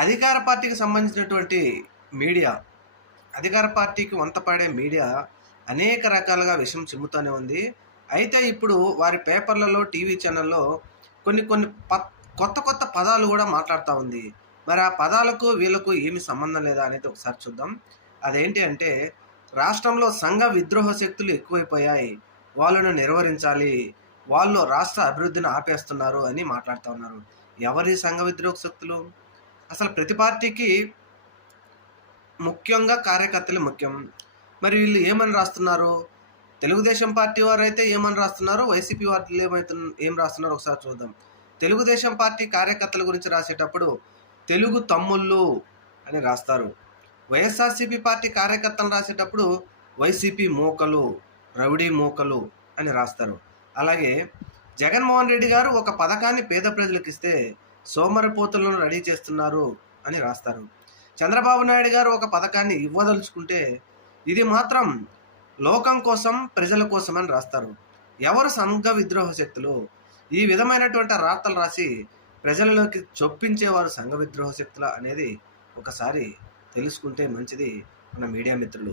అధికార పార్టీకి సంబంధించినటువంటి మీడియా, అధికార పార్టీకి వంతపాడే మీడియా అనేక రకాలుగా విషం చిమ్ముతూనే ఉంది. అయితే ఇప్పుడు వారి పేపర్లలో, టీవీ ఛానల్‌లో కొన్ని కొన్ని కొత్త కొత్త పదాలు గూడా మాట్లాడుతా ఉంది. మరి ఆ పదాలకు, వీళ్ళకు ఏమి సంబంధం లేదా అనేది ఒకసారి చూద్దాం. అదేంటి అంటే, రాష్ట్రంలో సంఘ విద్రోహ శక్తులు ఎక్కువైపోయాయి. వాళ్ళను నిర్వహించాలి. వాళ్ళు రాష్ట్ర అభివృద్ధిని ఆపేస్తున్నారు అని మాట్లాడుతా ఉన్నారు. ఎవరి సంఘ విద్రోహ శక్తులు? అసలు ప్రతి పార్టీకి ముఖ్యంగా కార్యకర్తలు ముఖ్యం. మరి వీళ్ళు ఏమని రాస్తున్నారు? తెలుగుదేశం పార్టీ వారైతే ఏమని రాస్తున్నారు? వైసీపీ వాళ్ళు ఏం రాస్తున్నారో ఒకసారి చూద్దాం. తెలుగుదేశం పార్టీ కార్యకర్తల గురించి రాసేటప్పుడు తెలుగు తమ్ముళ్ళు అని రాస్తారు. వైఎస్ఆర్సీపీ పార్టీ కార్యకర్తలను రాసేటప్పుడు వైసీపీ మూకలు, రౌడీ మూకలు అని రాస్తారు. అలాగే జగన్మోహన్ రెడ్డి గారు ఒక పథకాన్ని పేద ప్రజలకు ఇస్తే సోమరిపోతులను రెడీ చేస్తున్నారు అని రాస్తారు. చంద్రబాబు నాయుడు గారు ఒక పథకాన్ని ఇవ్వదలుచుకుంటే ఇది మాత్రం లోకం కోసం, ప్రజల కోసం అని రాస్తారు. ఎవరు సంఘ విద్రోహ శక్తులు? ఈ విధమైనటువంటి రాతలు రాసి ప్రజలలోకి చొప్పించేవారు సంఘ విద్రోహ శక్తుల అనేది ఒకసారి తెలుసుకుంటే మంచిది మన మీడియా మిత్రులు.